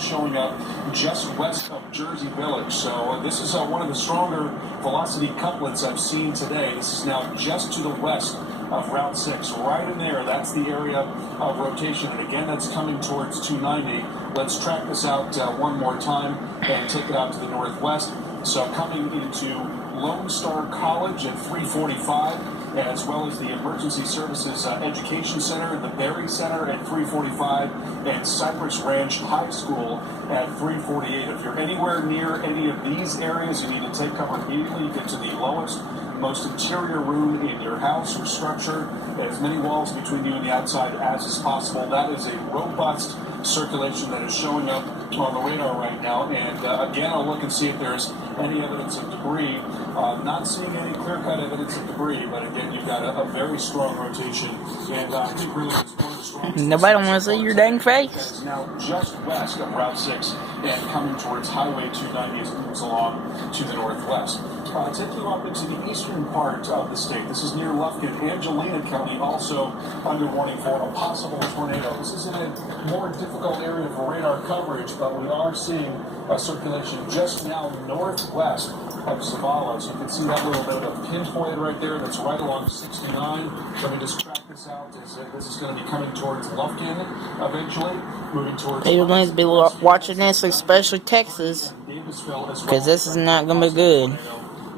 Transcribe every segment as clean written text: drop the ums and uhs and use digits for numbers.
showing up just west of Jersey Village. So this is one of the stronger velocity couplets I've seen today. This is now just to the west of Route 6, right in there. That's the area of rotation, and again, that's coming towards 290. Let's track this out one more time and take it out to the northwest. So coming into Lone Star College at 345, as well as the Emergency Services Education Center and the Berry Center at 345, and Cypress Ranch High School at 348. If you're anywhere near any of these areas, you need to take cover immediately. Get to the lowest, most interior room in your house or structure. As many walls between you and the outside as is possible. That is a robust circulation that is showing up on the radar right now. And again, I'll look and see if there's any evidence of debris. Not seeing any clear-cut evidence of debris, but again, you've got a very strong rotation. And I think really it's one of the strongest. Nobody wants to see your dang face. It's now just west of Route 6 and coming towards Highway 290 as it moves along to the northwest. Taking you up into the eastern part of the state. This is near Lufkin. Angelina County also under warning for a possible tornado. This is in a more difficult area for radar coverage, but we are seeing a circulation just now northwest of Zavala. So you can see that little bit of a pinpoint right there that's right along 69. Let me just track this out. This is going to be coming towards Lufkin eventually, moving towards... People need to be watching this, especially Texas, because this is not going to be good.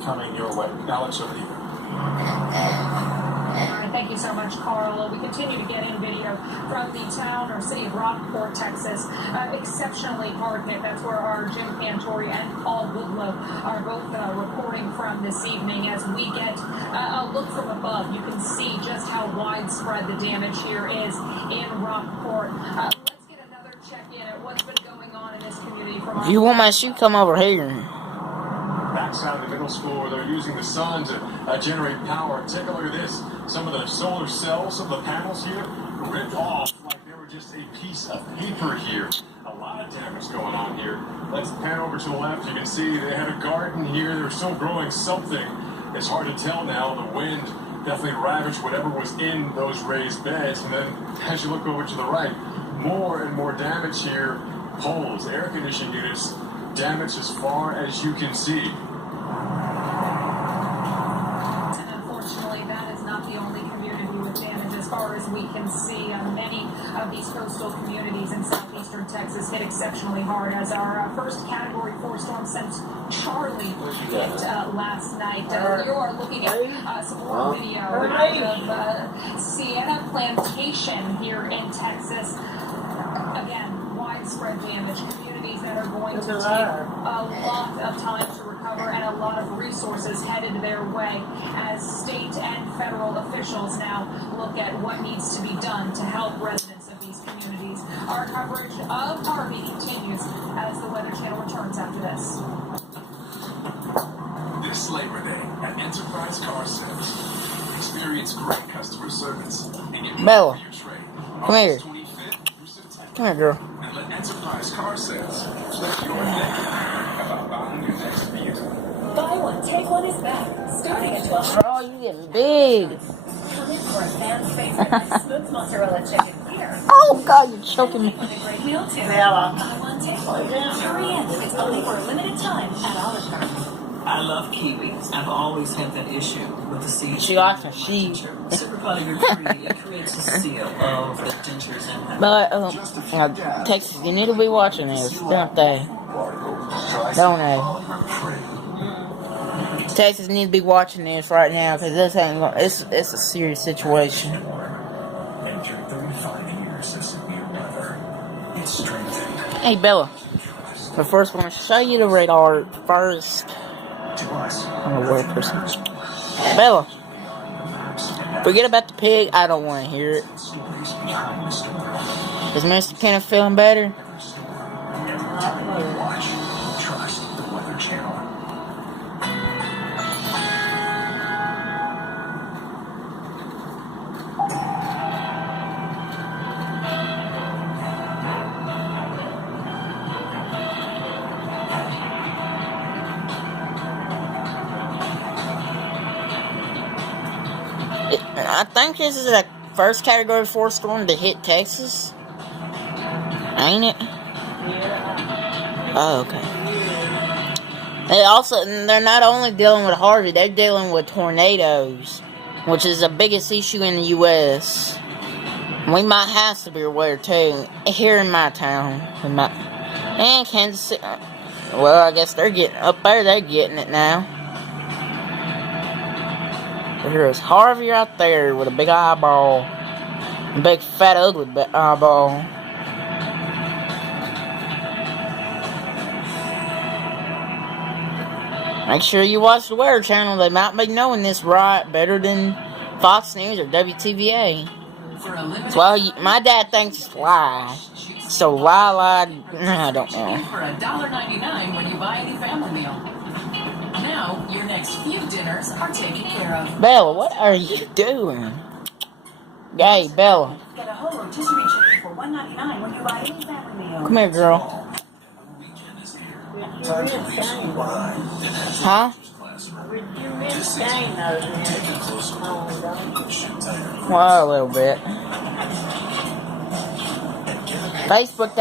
Coming your way. Alex, over to you. Thank you so much, Carl. We continue to get in video from the town or city of Rockport, Texas. Exceptionally hard hit. That's where our Jim Cantori and Paul Woodlow are both reporting from this evening. As we get a look from above, you can see just how widespread the damage here is in Rockport. Let's get another check-in at what's been going on in this community. From If you want my shoe, come over here. Backside of the middle school where they're using the sun to generate power. Take a look at this. Some of the solar cells, some of the panels here, ripped off like they were just a piece of paper here. A lot of damage going on here. Let's pan over to the left. You can see they had a garden here. They were still growing something. It's hard to tell now. The wind definitely ravaged whatever was in those raised beds. And then as you look over to the right, more and more damage here. Poles, air conditioning units, damaged as far as you can see. And unfortunately, that is not the only community with damage as far as we can see. Many of these coastal communities in southeastern Texas hit exceptionally hard as our first Category 4 storm since Charlie hit last night. You are looking at some more video out of Sienna Plantation here in Texas. Again, widespread damage. Communities that are going to take a lot of time to recover and a lot of resources headed their way as state and federal officials now look at what needs to be done to help residents of these communities. Our coverage of Harvey continues as the Weather Channel returns after this. This Labor Day at Enterprise Car Sales, experience great customer service and get Bella, your trade. come here. 25th through September. Come here, girl. And let Enterprise Car Sales flip your thinking about buying your next vehicle. Buy one, take one is back. Starting at $12. Oh, you getting big. Come in for a fan's favorite smooth mozzarella chicken here. Oh, God, you're choking me. On a great meal too. Buy one, take one. Hurry in. It's only for a limited time at Olive Garden. I love kiwis. I've always had that issue with the seeds. She likes her sheep. Super vinegar it creates a seal of the dentures and But, Texas, you need to be watching this, don't they? Don't they? Texas need to be watching this right now, because this ain't gonna, it's a serious situation. Enter 35 years as a new mother. It's strengthened. Hey, Bella. But first, I want to show you the radar first. To us. I'm a weird person. Bella. Forget about the pig. I don't want to hear it. Is Mr. Kenneth feeling better? Watch, trust the Weather Channel. I think this is the first Category 4 storm to hit Texas. Ain't it? Yeah. Oh, okay. They're not only dealing with Harvey, they're dealing with tornadoes, which is the biggest issue in the U.S. We might have severe weather too here in my town. And Kansas City. Well, I guess they're getting up there. They're getting it now. Here's Harvey right there with a big eyeball, a big fat ugly eyeball. Make sure you watch the Weather Channel. They might be knowing this right better than Fox News or WTVA. Well, my dad thinks it's lie. So lie, I don't know. For $1.99 when you buy any family meal. Now, your next few dinners are taken care of. Bella, what are you doing? Hey, Bella. Get a whole rotisserie chicken for $1.99 when you buy any family meal. Come here, girl. Huh? Well, a little bit. Facebook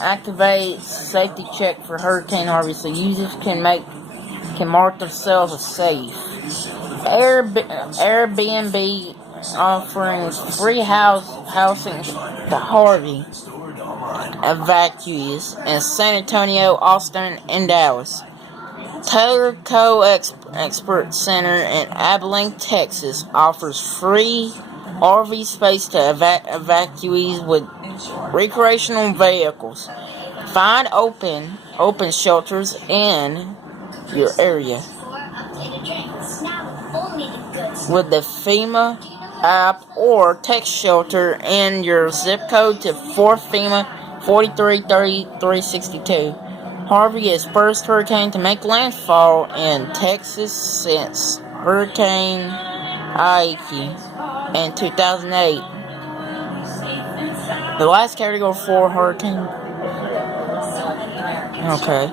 activates safety check for Hurricane Harvey, so users can mark themselves as safe. Airbnb offerings free housing to Harvey evacuees in San Antonio, Austin, and Dallas. Taylor Co-Expert Center in Abilene, Texas offers free RV space to evacuees with recreational vehicles. Find open shelters in your area with the FEMA app or text shelter in your zip code to 4 FEMA 433362. Harvey is first hurricane to make landfall in Texas since Hurricane Ike in 2008. The last category 4 hurricane. Okay.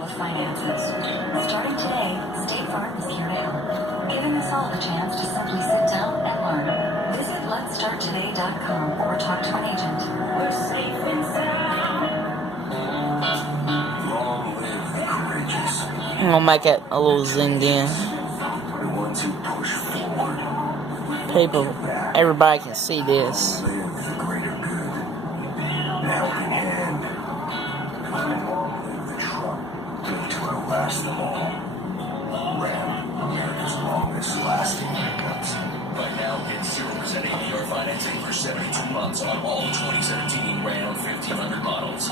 Starting today, State Farm is here to help, giving us all the chance to simply sit down and learn. Visit letstarttoday.com or talk to an agent. We're safe and sound. Long live the courageous. I'm gonna make it a little zoomed in. The ones who push forward. Everybody can see this. Long live the greater good. The helping hand. And long live the truck built to outlast them all. Ram, America's longest lasting pickups. Right now, get 0% APR financing for 72 months on all 2017 Ram 1500 models.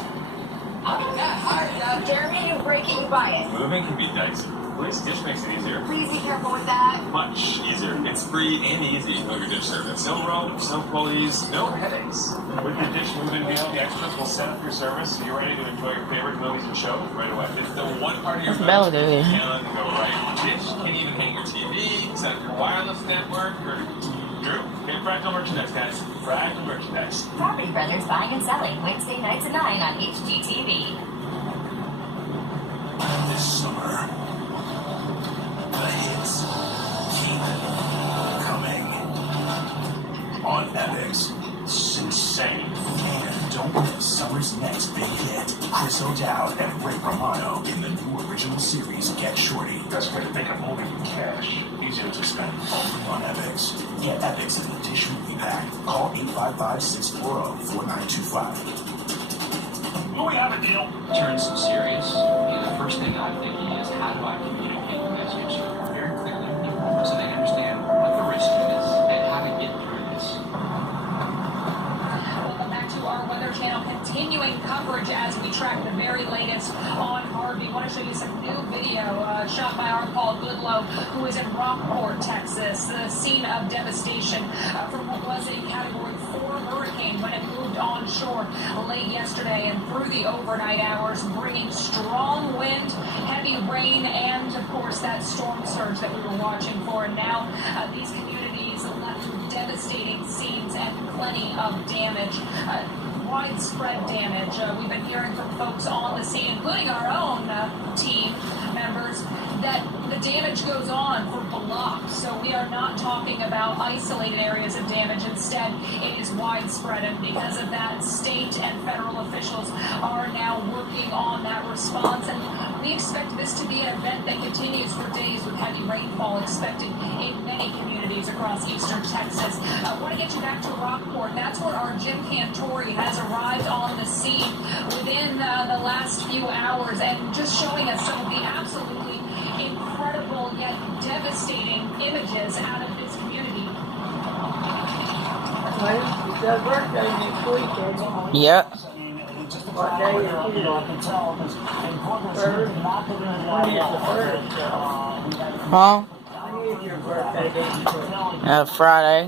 How about that? Hi, Jeremy, you break it, you buy it. Moving can be dicey. Police Dish makes it easier. Please be careful with that. Much easier. It's free and easy with your Dish service. No ropes, no pulleys, no headaches. With the Dish move-in deal, the extras will set up your service so you're ready to enjoy your favorite movies and shows right away. It's the one part of your What's Bella budget doing? that can go right. Dish can even hang your TV, set up your wireless network, or Drew, get fractal merchandise, guys. Fractal merchandise. Harvey Brothers Buying and Selling, Wednesday nights at 9 on HGTV. This summer, the hits keep coming. On Epix, it's insane. And don't miss summer's next big hit. Chris O'Dowd and Ray Romano in the new original series Get Shorty. Best way to make a movie with cash. Easier to spend only on Epix. Get Epix in the Dish Movie Pack. Call 855-640-4925. Do we have a deal? Turns serious. The first thing I'm thinking is, how do I communicate the message very clearly to people so they understand what the risk is and how to get through this? Welcome back to our Weather Channel, continuing coverage as we track the very latest on Harvey. I want to show you some new video shot by our Paul Goodlow, who is in Rockport, Texas, the scene of devastation from what was a Category 4 hurricane when it moved onshore late yesterday and through the overnight hours, bringing strong wind, heavy rain, and, of course, that storm surge that we were watching for. And now these communities left with devastating scenes and plenty of damage. Widespread damage. We've been hearing from folks on the scene, including our own team members, that the damage goes on for blocks. So we are not talking about isolated areas of damage. Instead, it is widespread. And because of that, state and federal officials are now working on that response, and we expect this to be an event that continues for days with heavy rainfall expected in many communities across eastern Texas. I want to get you back to Rockport. That's where our Jim Cantori has arrived on the scene within the last few hours and just showing us some of the absolutely incredible yet devastating images out of this community. It's her birthday next week, isn't it? Yep. What day is it? First? When is the first? Huh? When is your birthday day? Friday.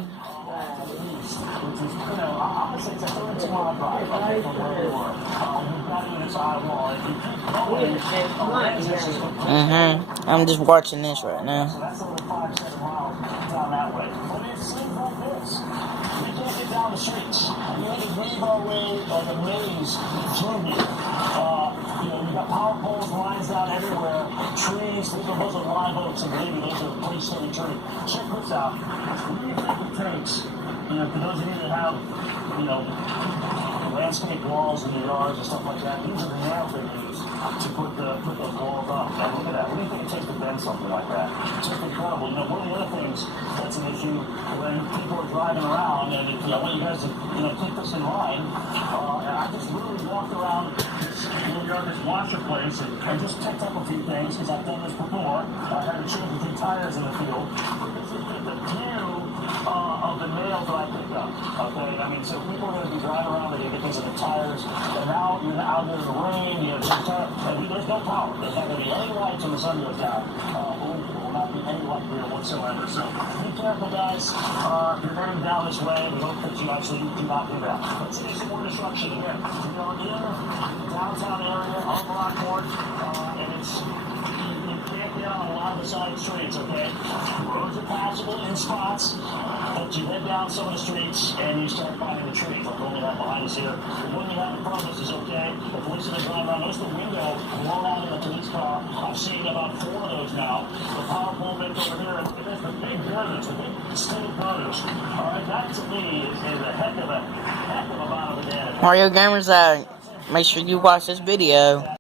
I'm just watching this right now. Down the streets. You know, the Greenbow Way or the maze through here. You know, you got power poles, lines down everywhere, trees, those are live oaks, and believe me, those are pretty sturdy trees. Check this out. What do you think it takes, you know, for those of you that have, you know, landscape walls in your yards and stuff like that, these are the nails they use to put those walls up. Now look at that. What do you think it takes to bend something like that? It's just incredible. You know, one of the other things that's an issue when people are driving around, and you know, I want you guys to, you know, keep this in mind. I just literally walked around this washer place and just picked up a few things because I've done this before. I had to change a few tires in the field. But this is just a few of the nails that I picked up. Okay, I mean, so people are going to be driving around, they're going to get things in the tires, and now you're out there in the rain, you have some tire, and there's no power. There's not going to be any lights when the sun goes down. There will not be any light here whatsoever. So be careful, guys. If you're heading down this way, we hope that you actually do not do that. Let's see some more destruction again. We are in the downtown area of Rockport, and it's you can't get on a lot of the side streets, okay? Roads are passable in spots, but you head down some of the streets and you start finding the trees, like the one we have behind us here. The one we have in front of us is okay. The police have been driving around. Notice the window blown out in the police car. I've seen about 4 of those now. The power pole bent over here, and there's the big girders, the big steel girders. All right, that to me is a heck of a amount of damage. Mario Gamers out. Make sure you watch this video.